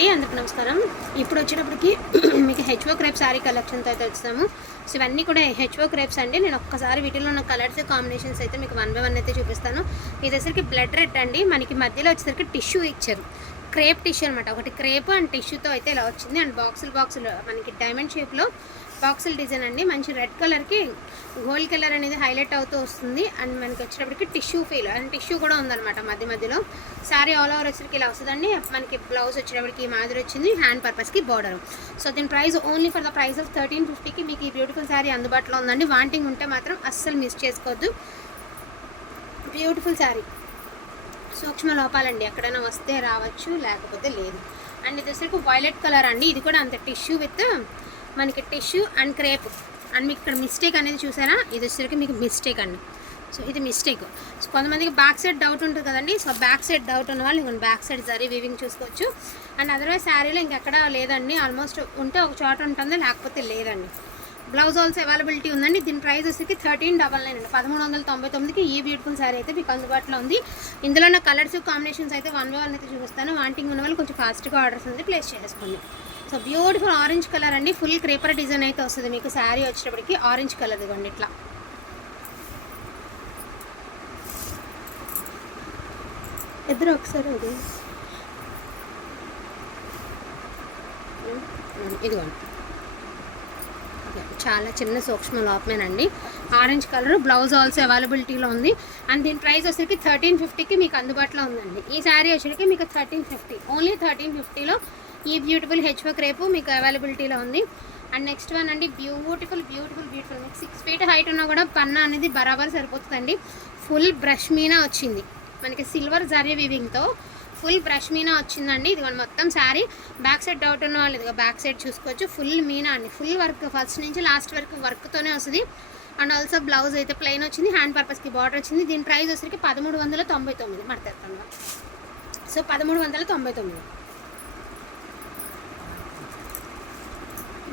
అండి అందరికి నమస్కారం. ఇప్పుడు వచ్చేటప్పటికి మీకు హెచ్ఓ క్రేప్ శారీ కలెక్షన్తో అయితే వచ్చాము. సో ఇవన్నీ కూడా హెచ్ఓ క్రేప్స్ అండి. నేను ఒక్కసారి వీటిలో ఉన్న కలర్స్ కాంబినేషన్స్ అయితే మీకు వన్ బై వన్ అయితే చూపిస్తాను. ఇది వచ్చేసరికి బ్లడ్ రెడ్ అండి. మనకి మధ్యలో వచ్చేసరికి టిష్యూ ఇచ్చారు. క్రేప్ టిష్యూ అనమాట ఒకటి క్రేప్ అండ్ టిష్యూతో అయితే ఇలా వచ్చింది. అండ్ బాక్సులు బాక్సులు మనకి డైమండ్ షేప్లో బాక్సుల డిజైన్ అండి. మంచి రెడ్ కలర్కి గోల్డ్ కలర్ అనేది హైలైట్ అవుతూ వస్తుంది. అండ్ మనకి వచ్చేటప్పటికి టిష్యూ ఫీల్ అండ్ టిష్యూ కూడా ఉందన్నమాట మధ్య మధ్యలో. శారీ ఆల్ ఓవర్ వచ్చేసరికి ఇలా వస్తుందండి. మనకి బ్లౌజ్ వచ్చేటప్పటికి ఈ మాదిరి వచ్చింది. హ్యాండ్ పర్పస్కి బార్డర్. సో దీని price only for the price of thirteen ఫిఫ్టీకి మీకు ఈ బ్యూటిఫుల్ శారీ అందుబాటులో ఉందండి. వాంటింగ్ ఉంటే మాత్రం అస్సలు మిస్ చేసుకోవద్దు. బ్యూటిఫుల్ శారీ సూక్ష్మ లోపాలండి. ఎక్కడైనా వస్తే రావచ్చు లేకపోతే లేదు. అండ్ ఇది వచ్చేసరికి వైలెట్ కలర్ అండి. ఇది కూడా అంత టిష్యూ విత్ మనకి టిష్యూ అండ్ క్రేప్. అండ్ మీకు ఇక్కడ మిస్టేక్ అనేది చూసారా? ఇది వచ్చేసరికి మీకు మిస్టేక్ అండి. సో ఇది మిస్టేక్. సో కొంతమందికి బ్యాక్ సైడ్ డౌట్ ఉంటుంది కదండి. సో బ్యాక్ సైడ్ డౌట్ ఉన్న వాళ్ళు ఇంకొన్ని బ్యాక్ సైడ్ జరీ వీవింగ్ చూసుకోవచ్చు. అండ్ అదర్వైజ్ శారీలో ఇంకెక్కడ లేదండి. ఆల్మోస్ట్ ఉంటే ఒక చోట ఉంటుంది? లేకపోతే లేదండి. బ్లౌజ్ ఆల్సో అవైలబిలిటీ ఉందండి. దీని ప్రైస్ వచ్చేసి థర్టీన్ డబల్ నైన్ అండి. పదమూడు వందల తొంభై తొమ్మిదికి ఈ బ్యూటిఫుల్ శారీ అయితే మీకు అందుబాటులో ఉంది. ఇందులో నా కలర్స్ కాంబినేషన్స్ అయితే వన్ బై వన్ అయితే చూపిస్తాను. వాంటింగ్ ఉన్న వాళ్ళు కొంచెం ఫాస్ట్గా ఆర్డర్స్ ఉంది ప్లేస్ చేసుకోండి సో బ్యూటిఫుల్ ఆరెంజ్ కలర్ అండి. ఫుల్ క్రేపర్ డిజైన్ అయితే వస్తుంది మీకు. శారీ వచ్చేటప్పటికి ఆరెంజ్ కలర్ ఇవ్వండి ఇట్లా. ఇద్దరు ఒకసారి అది. ఇదిగోండి. చాలా చిన్న సూక్ష్మ లోపమేనండి. ఆరెంజ్ కలర్ బ్లౌజ్ ఆల్సో అవైలబిలిటీలో ఉంది. అండ్ దీని ప్రైస్ వచ్చేసరికి థర్టీన్ ఫిఫ్టీకి మీకు అందుబాటులో ఉందండి. ఈ శారీ వచ్చేసరికి మీకు థర్టీన్ ఫిఫ్టీ ఓన్లీ థర్టీన్ ఫిఫ్టీలో ఈ బ్యూటిఫుల్ హెచ్ వర్క్ రేపు మీకు అవైలబిలిటీలో ఉంది. అండ్ నెక్స్ట్ వన్ అండి బ్యూటిఫుల్ బ్యూటిఫుల్ బ్యూటిఫుల్. మీకు సిక్స్ ఫీట్ హైట్ ఉన్నా కూడా పన్నా అనేది బరాబర్ సరిపోతుందండి. ఫుల్ బ్రష్ మీనా వచ్చింది. మనకి సిల్వర్ జరీ వివింగ్తో ఫుల్ బ్రష్ మీనా వచ్చిందండి. ఇది మొత్తం శారీ బ్యాక్ సైడ్ డౌట్ ఉన్న వాళ్ళు ఇదిగో బ్యాక్ సైడ్ చూసుకోవచ్చు. ఫుల్ మీనా అండి. ఫుల్ వర్క్ ఫస్ట్ నుంచి లాస్ట్ వరకు వర్క్తోనే వస్తుంది. అండ్ ఆల్సో బ్లౌజ్ అయితే ప్లెయిన్ వచ్చింది. హ్యాండ్ పర్పస్కి బార్డర్ వచ్చింది. దీని ప్రైస్ వచ్చరికి పదమూడు వందల తొంభై తొమ్మిది. మడతెత్తాను. సో పదమూడు వందల తొంభై తొమ్మిది.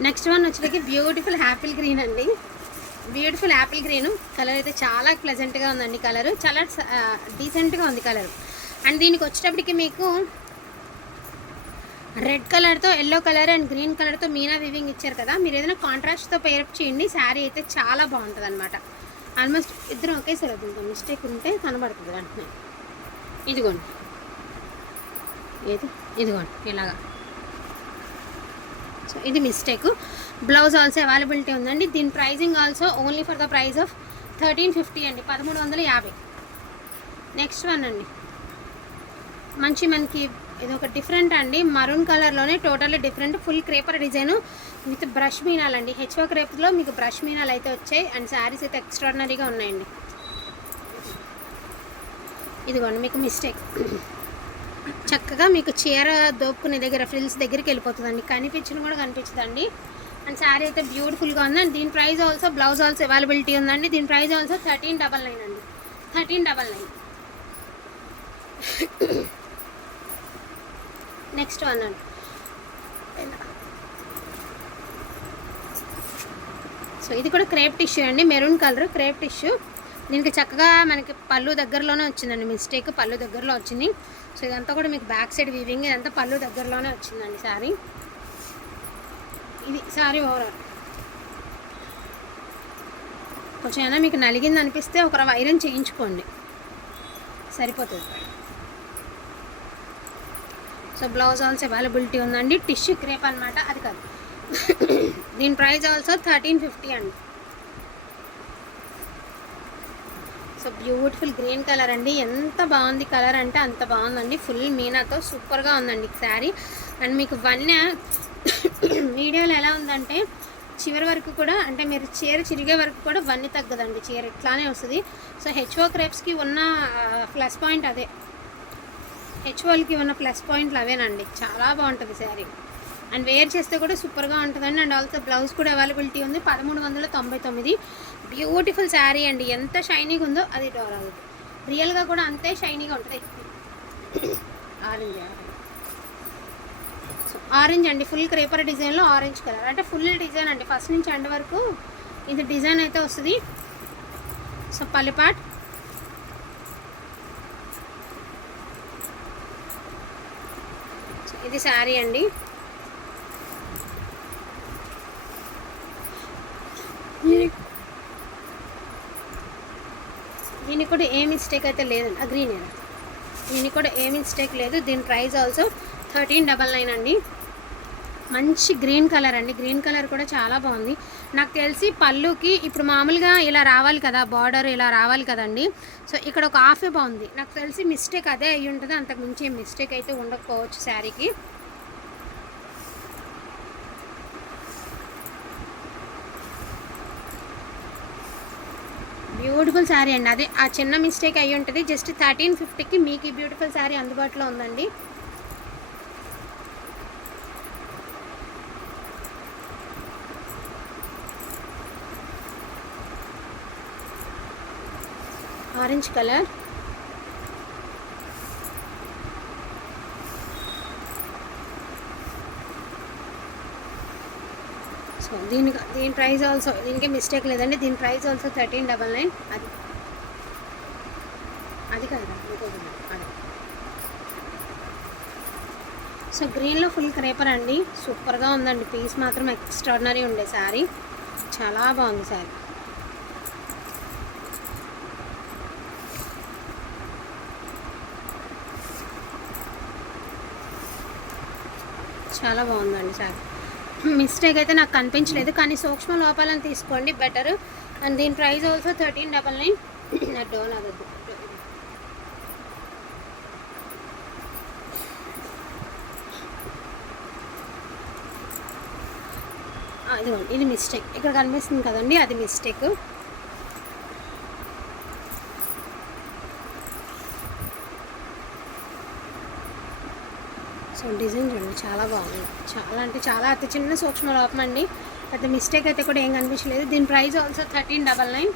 నెక్స్ట్ వన్ వచ్చేసరికి బ్యూటిఫుల్ యాపిల్ గ్రీన్ అండి. బ్యూటిఫుల్ యాపిల్ గ్రీన్ కలర్ అయితే చాలా ప్లెజెంట్గా ఉందండి కలర్ చాలా డీసెంట్గా ఉంది కలర్ అండ్ దీనికి వచ్చేటప్పటికి మీకు రెడ్ కలర్తో ఎల్లో కలర్ అండ్ గ్రీన్ కలర్తో మీనా వివింగ్ ఇచ్చారు కదా. మీరు ఏదైనా కాంట్రాస్ట్తో పేరప్ చేయండి. శారీ అయితే చాలా బాగుంటుంది అనమాట ఆల్మోస్ట్ ఇద్దరం ఒకేసారి అది మిస్టేక్ ఉంటే కనబడుతుంది వెంటనే. ఇదిగోండి. ఏది? ఇదిగోండి. ఇలాగా. సో ఇది మిస్టేక్ బ్లౌజ్ ఆల్సో అవైలబిలిటీ ఉందండి. దీని pricing also only for the price of thirteen fifty అండి. పదమూడు వందల యాభై. నెక్స్ట్ వన్ అండి. మంచి మనకి ఇది ఒక డిఫరెంట్ అండి. మరూన్ కలర్లోనే totally different full creeper design with brush మీనాలండి హెచ్ఓ క్రేప్లో మీకు బ్రష్ మీనాలు అయితే వచ్చాయి. అండ్ శారీస్ అయితే ఎక్స్ట్రాడినరీగా ఉన్నాయండి. ఇదిగోండి మీకు మిస్టేక్ చక్కగా మీకు చీర దోపుకునే దగ్గర ఫ్రిల్స్ దగ్గరికి వెళ్ళిపోతుందండి. కనిపించిన కూడా కనిపించదండి. అండ్ శారీ అయితే బ్యూటిఫుల్గా ఉంది. అండ్ దీని price also blouse also availability ఉందండి. దీని price also thirteen double nine అండి. Thirteen double nine next one అండి. సో ఇది కూడా క్రేప్ టిష్యూ అండి. మెరూన్ కలర్ క్రేప్ టిష్యూ దీనికి చక్కగా మనకి పళ్ళు దగ్గరలోనే వచ్చిందండి. మిస్టేక్ పళ్ళు దగ్గరలో వచ్చింది. సో ఇదంతా కూడా మీకు బ్యాక్ సైడ్ వీవింగ్ ఇదంతా పళ్ళు దగ్గరలోనే వచ్చిందండి శారీ ఇది శారీ ఓవరాల్. కొంచెం ఏమైనా మీకు నలిగింది అనిపిస్తే ఒక వైరన్ ఐరన్ చేయించుకోండి. సరిపోతుంది. సో బ్లౌజ్ ఆల్సో అవైలబిలిటీ ఉందండి. టిష్యూ క్రేప్ అనమాట అది కాదు. దీని ప్రైస్ ఆల్సో థర్టీన్ ఫిఫ్టీ అండి. సో బ్యూటిఫుల్ గ్రీన్ కలర్ అండి. ఎంత బాగుంది కలర్ అంటే అంత బాగుందండి. ఫుల్ మీనాతో సూపర్గా ఉందండి శారీ. అండ్ మీకు వన్ వీడియోలో ఎలా ఉందంటే చివరి వరకు కూడా అంటే మీరు చీర చిరిగే వరకు కూడా వన్నీ తగ్గదండి. చీర ఇట్లానే వస్తుంది. సో హెచ్ఓ క్రేప్స్కి ఉన్న ప్లస్ పాయింట్ అదే. హెచ్ఓల్కి ఉన్న ప్లస్ పాయింట్లు అవేనండి. చాలా బాగుంటుంది శారీ. అండ్ వేర్ చేస్తే కూడా సూపర్గా ఉంటుందండి. అండ్ ఆల్సో బ్లౌజ్ కూడా అవైలబిలిటీ ఉంది. పదమూడు వందల తొంభై తొమ్మిది. బ్యూటిఫుల్ శారీ అండి. ఎంత షైనీగా ఉందో అది డోర్ అవుతుంది రియల్గా కూడా అంతే షైనీగా ఉంటుంది. ఆరెంజ్. సో ఆరెంజ్ అండి. ఫుల్ క్రేపర్ డిజైన్లో ఆరెంజ్ కలర్. అంటే ఫుల్ డిజైన్ అండి. ఫస్ట్ నుంచి ఎండ్ వరకు ఇది డిజైన్ అయితే వస్తుంది. సో పల్లిపాట్. ఇది శారీ అండి. దీనికి కూడా ఏ మిస్టేక్ అయితే లేదండి ఆ గ్రీన్ ఏనా దీనికి కూడా ఏ మిస్టేక్ లేదు. దీని price also thirteen double nine అండి. మంచి గ్రీన్ కలర్ అండి. గ్రీన్ కలర్ కూడా చాలా బాగుంది. నాకు తెలిసి పళ్ళుకి ఇప్పుడు మామూలుగా ఇలా రావాలి కదా బార్డర్ ఇలా రావాలి కదండి. సో ఇక్కడ ఒక హాఫే బాగుంది. నాకు తెలిసి మిస్టేక్ అదే అయ్యి ఉంటుంది అంతకు మించి ఏం మిస్టేక్ అయితే ఉండకపోవచ్చు శారీకి. బ్యూటిఫుల్ శారీ అండి. అదే ఆ చిన్న మిస్టేక్ అయ్యి ఉంటుంది. జస్ట్ థర్టీన్ ఫిఫ్టీకి మీకు ఈ బ్యూటిఫుల్ శారీ అందుబాటులో ఉందండి. ఆరెంజ్ కలర్ సో దీనికి దీని ప్రైస్ ఆల్సో దీనికి మిస్టేక్ లేదండి. దీని price also thirteen double nine అది. అది కదా అదే. సో గ్రీన్లో ఫుల్ క్రేపర్ అండి. సూపర్గా ఉందండి. పీస్ మాత్రం ఎక్స్ట్రాడినరీ ఉండే శారీ చాలా బాగుంది శారీ చాలా బాగుందండి సారీ మిస్టేక్ అయితే నాకు కనిపించలేదు కానీ సూక్ష్మ లోపాలను తీసుకోండి బెటర్. అండ్ దీని price also thirteen double nine done అవ్వద్దు ఇదిగోండి ఇది మిస్టేక్ ఇక్కడ కనిపిస్తుంది కదండి అది మిస్టేక్ సో డిజైన్ చూడండి చాలా బాగుంది. చాలా అంటే చాలా అతి చిన్న సూక్ష్మ లోపం అండి. పెద్ద మిస్టేక్ అయితే కూడా ఏం కనిపించలేదు. దీని price also thirteen double nine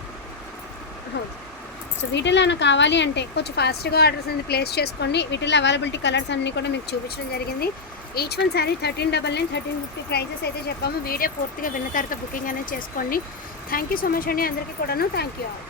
so వీటిలో నాకు కావాలి అంటే కొంచెం ఫాస్ట్గా ఆర్డర్స్ అన్ని ప్లేస్ చేసుకోండి వీటిలో అవైలబిలిటీ కలర్స్ అన్నీ కూడా మీకు చూపించడం జరిగింది. Each one sari thirteen double nine thirteen fifty prices అయితే చెప్పాము. వీడియో పూర్తిగా విన్న తర్వాత బుకింగ్ అనేది చేసుకోండి. థ్యాంక్ యూ సో మచ్ అండి అందరికీ కూడాను. Thank you all